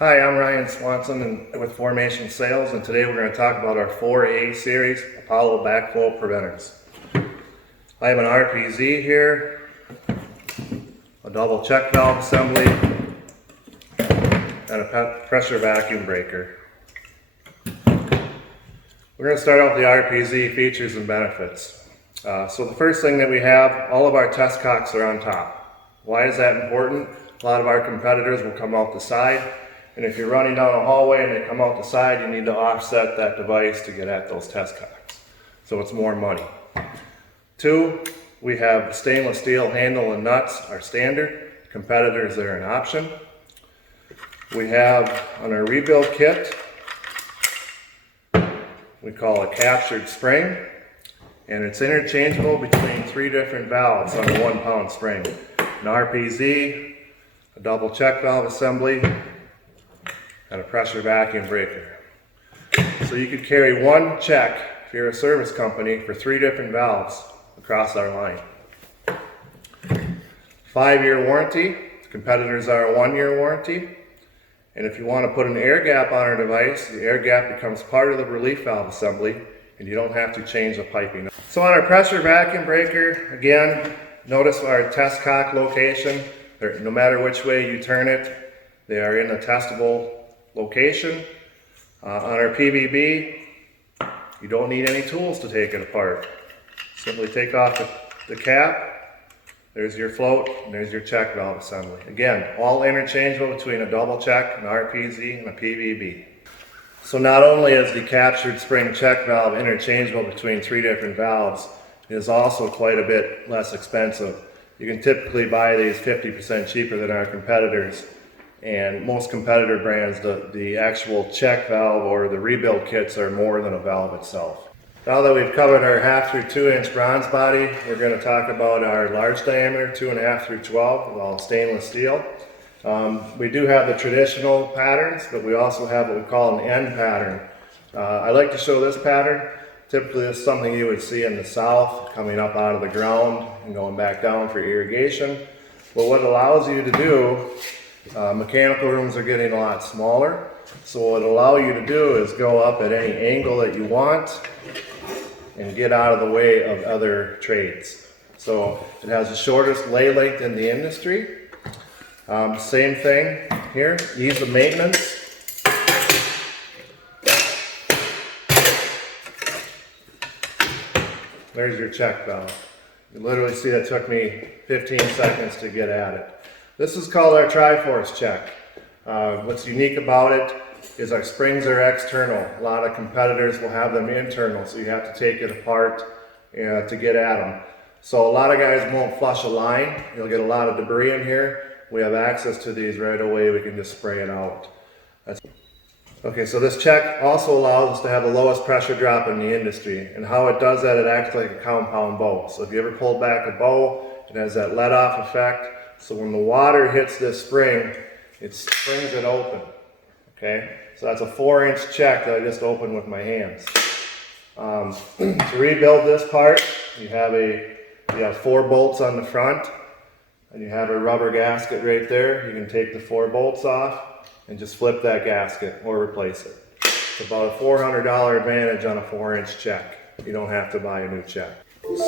Hi, I'm Ryan Swanson with FourMation Sales, and today we're going to talk about our 4A series Apollo backflow preventers. I have an RPZ here, a double check valve assembly, and a pressure vacuum breaker. We're going to start out with the RPZ features and benefits. So the first thing that we have, all of our test cocks are on top. Why is that important? A lot of our competitors will come out the side. And if you're running down a hallway and they come out the side, you need to offset that device to get at those test cocks. So it's more money. 2, we have the stainless steel handle and nuts are standard. Competitors are an option. We have on our rebuild kit, we call a captured spring. And it's interchangeable between 3 different valves on a 1-pound spring. An RPZ, a double check valve assembly, and a pressure vacuum breaker. So you could carry one check if you're a service company for 3 different valves across our line. 5-year warranty. Competitors are a 1-year warranty. And if you want to put an air gap on our device, the air gap becomes part of the relief valve assembly and you don't have to change the piping. So on our pressure vacuum breaker, again, notice our test cock location. No matter which way you turn it, they are in a testable location. On our PVB, you don't need any tools to take it apart. Simply take off the cap, there's your float, and there's your check valve assembly. Again, all interchangeable between a double check, an RPZ, and a PVB. So not only is the captured spring check valve interchangeable between 3 different valves, it is also quite a bit less expensive. You can typically buy these 50% cheaper than our competitors. And most competitor brands, the actual check valve or the rebuild kits are more than a valve itself. Now that we've covered our 1/2 through 2-inch bronze body, we're going to talk about our large diameter, 2.5 through 12, with all stainless steel. We do have the traditional patterns, but we also have what we call an end pattern. I like to show this pattern. Typically this is something you would see in the south, coming up out of the ground and going back down for irrigation. But what it allows you to do, mechanical rooms are getting a lot smaller, so what it'll allow you to do is go up at any angle that you want and get out of the way of other trades. So it has the shortest lay length in the industry. Same thing here, ease of maintenance. There's your check valve. You literally see that took me 15 seconds to get at it. This is called our Triforce check. What's unique about it is our springs are external. A lot of competitors will have them internal, so you have to take it apart to get at them. So a lot of guys won't flush a line. You'll get a lot of debris in here. We have access to these right away. We can just spray it out. Okay, so this check also allows us to have the lowest pressure drop in the industry. And how it does that, it acts like a compound bow. So if you ever pull back a bow, it has that let-off effect. So when the water hits this spring, it springs it open. Okay, so that's a 4-inch check that I just opened with my hands. To rebuild this part, you have 4 bolts on the front, and you have a rubber gasket right there. You can take the 4 bolts off and just flip that gasket or replace it. It's about a $400 advantage on a 4-inch check. You don't have to buy a new check.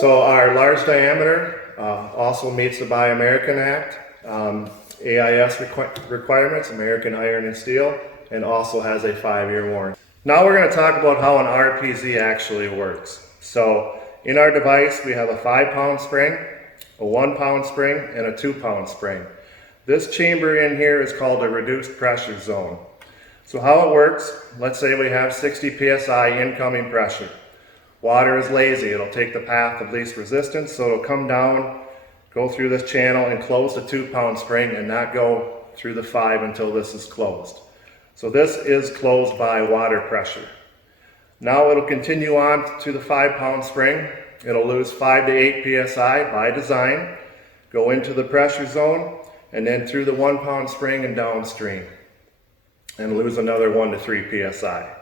So our large diameter also meets the Buy American Act, AIS requirements, American Iron and Steel, and also has a 5-year warranty. Now we're going to talk about how an RPZ actually works. So in our device we have a 5-pound spring, a 1-pound spring, and a 2-pound spring. This chamber in here is called a reduced pressure zone. So how it works, let's say we have 60 psi incoming pressure. Water is lazy, it'll take the path of least resistance, so it'll come down, go through this channel and close the 2-pound spring and not go through the 5 until this is closed. So this is closed by water pressure. Now it'll continue on to the 5-pound spring. It'll lose 5 to 8 psi by design, go into the pressure zone, and then through the 1-pound spring and downstream, and lose another 1 to 3 psi.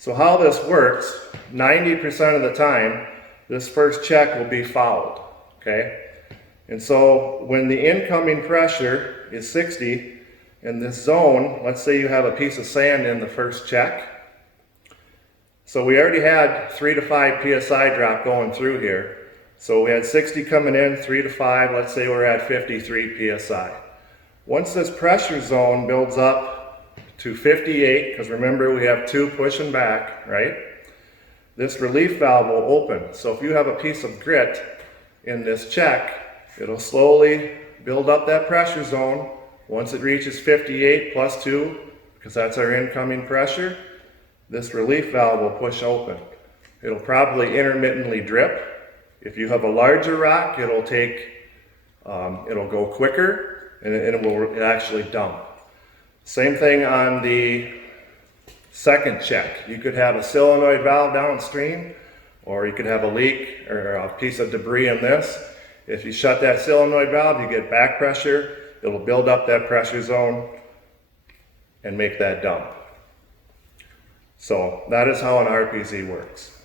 So how this works, 90% of the time, this first check will be fouled, okay? And so when the incoming pressure is 60, in this zone, let's say you have a piece of sand in the first check. So we already had 3 to 5 psi drop going through here. So we had 60 coming in, 3 to 5, let's say we're at 53 psi. Once this pressure zone builds up to 58, because remember we have 2 pushing back, right? This relief valve will open. So if you have a piece of grit in this check, it'll slowly build up that pressure zone. Once it reaches 58 plus 2, because that's our incoming pressure, this relief valve will push open. It'll probably intermittently drip. If you have a larger rock, it'll go quicker and it will actually dump. Same thing on the second check. You could have a solenoid valve downstream, or you could have a leak or a piece of debris in this. If you shut that solenoid valve, you get back pressure. It'll build up that pressure zone and make that dump. So that is how an RPZ works.